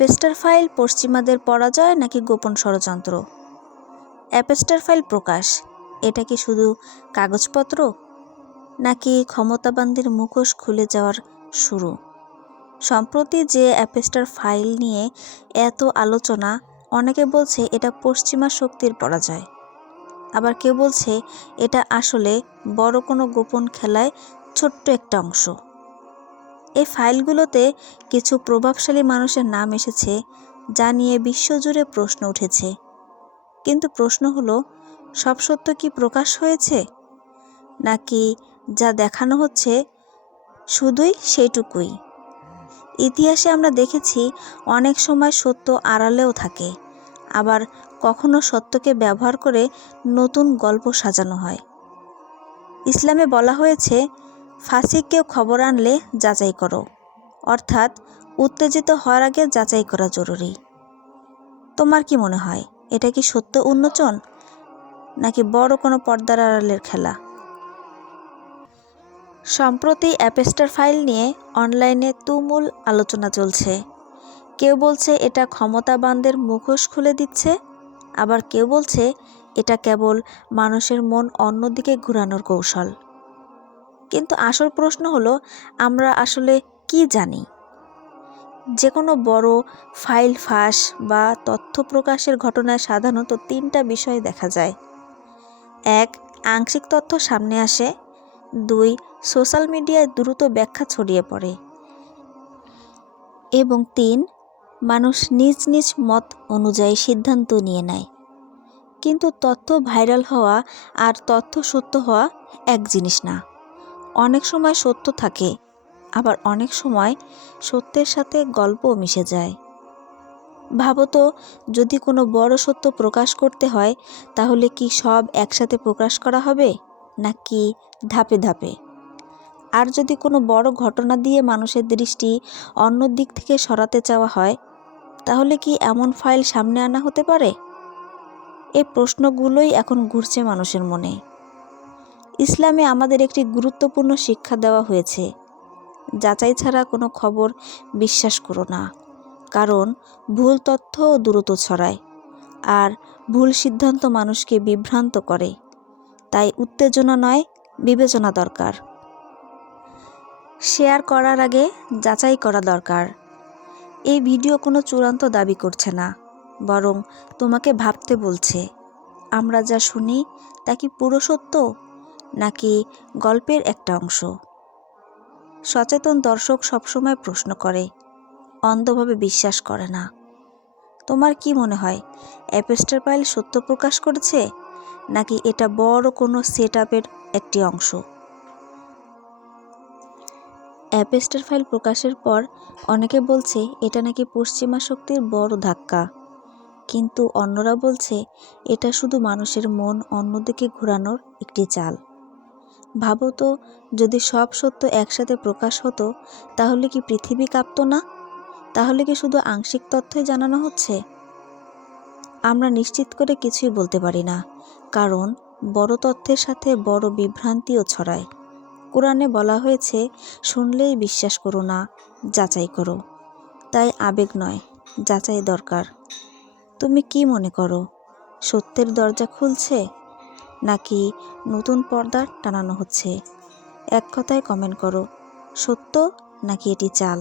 অ্যাপস্টার file পশ্চিমাদের পরাজয় নাকি গোপন ষড়যন্ত্র? অ্যাপস্টার ফাইল প্রকাশ, এটা কি শুধু কাগজপত্র নাকি ক্ষমতাবানদের মুখোশ খুলে যাওয়ার শুরু? সম্প্রতি যে অ্যাপস্টার ফাইল নিয়ে এত আলোচনা, অনেকে বলছে এটা পশ্চিমা শক্তির পরাজয়, আবার কেউ বলছে এটা আসলে বড় কোনো গোপন খেলায় ছোট্ট একটা অংশ। এই ফাইলগুলোতে কিছু প্রভাবশালী মানুষের নাম এসেছে, যা নিয়ে বিশ্বজুড়ে প্রশ্ন উঠেছে। কিন্তু প্রশ্ন হলো, সব সত্য কি প্রকাশ হয়েছে, নাকি যা দেখানো হচ্ছে শুধুই সেইটুকুই? ইতিহাসে আমরা দেখেছি অনেক সময় সত্য আড়ালেও থাকে, আবার কখনো সত্যকে ব্যবহার করে নতুন গল্প সাজানো হয়। ইসলামে বলা হয়েছে, ফাসিককেও খবর আনলে যাচাই করো, অর্থাৎ উত্তেজিত হওয়ার আগে যাচাই করা জরুরি। তোমার কি মনে হয়, এটা কি সত্য উন্মোচন নাকি বড় কোনো পর্দার আড়ালের খেলা? সম্প্রতি অ্যাপস্টার ফাইল নিয়ে অনলাইনে তুমুল আলোচনা চলছে। কেউ বলছে এটা ক্ষমতাবানদের মুখোশ খুলে দিচ্ছে, আবার কেউ বলছে এটা কেবল মানুষের মন অন্যদিকে ঘোরানোর কৌশল। কিন্তু আসল প্রশ্ন হলো, আমরা আসলে কি জানি? যে কোনো বড় ফাইল ফাঁস বা তথ্য প্রকাশের ঘটনায় সাধারণত তিনটা বিষয় দেখা যায়। 1. আংশিক তথ্য সামনে আসে। 2. সোশ্যাল মিডিয়ায় দ্রুত ব্যাখ্যা ছড়িয়ে পড়ে। এবং 3. মানুষ নিজ নিজ মত অনুযায়ী সিদ্ধান্ত নিয়ে নেয়। কিন্তু তথ্য ভাইরাল হওয়া আর তথ্য সত্য হওয়া এক জিনিস না। অনেক সময় সত্য থাকে, আবার অনেক সময় সত্যের সাথে গল্পও মিশে যায়। ভাবো তো, যদি কোনো বড় সত্য প্রকাশ করতে হয়, তাহলে কি সব একসাথে প্রকাশ করা হবে, নাকি ধাপে ধাপে? আর যদি কোনো বড় ঘটনা দিয়ে মানুষের দৃষ্টি অন্য দিক থেকে সরাতে চাওয়া হয়, তাহলে কি এমন ফাইল সামনে আনা হতে পারে? এই প্রশ্নগুলোই এখন ঘুরছে মানুষের মনে। ইসলামে আমাদের একটি গুরুত্বপূর্ণ শিক্ষা দেওয়া হয়েছে, যাচাই ছাড়া কোনো খবর বিশ্বাস করো না, কারণ ভুল তথ্য দ্রুত ছড়ায়, আর ভুল সিদ্ধান্ত মানুষকে বিভ্রান্ত করে। তাই উত্তেজনা নয়, বিবেচনা দরকার। শেয়ার করার আগে যাচাই করা দরকার। এই ভিডিও কোনো চূড়ান্ত দাবি করছে না, বরং তোমাকে ভাবতে বলছে, আমরা যা শুনি তা কি পুরো সত্য, নাকি গল্পের একটা অংশ? সচেতন দর্শক সবসময় প্রশ্ন করে, অন্ধভাবে বিশ্বাস করে না। তোমার কি মনে হয়, অ্যাপস্টার ফাইল সত্য প্রকাশ করেছে, নাকি এটা বড় কোনো সেটআপের একটি অংশ? অ্যাপস্টার ফাইল প্রকাশের পর অনেকে বলছে এটা নাকি পশ্চিমা শক্তির বড় ধাক্কা, কিন্তু অন্যরা বলছে এটা শুধু মানুষের মন অন্যদিকে ঘোরানোর একটি চাল। ভাবো তো, যদি সব সত্য একসাথে প্রকাশ হতো, তাহলে কি পৃথিবী কাঁপতো না? তাহলে কি শুধু আংশিক তথ্যই জানানো হচ্ছে? আমরা নিশ্চিত করে কিছুই বলতে পারি না, কারণ বড় তথ্যের সাথে বড় বিভ্রান্তিও ছড়ায়। কোরআনে বলা হয়েছে, শুনলেই বিশ্বাস করো না, যাচাই করো। তাই আবেগ নয়, যাচাই দরকার। তুমি কি মনে করো, সত্যের দরজা খুলছে, নাকি নতুন পর্দা টানানো হচ্ছে? এক কথায় কমেন্ট করো, সত্য নাকি এটি চাল?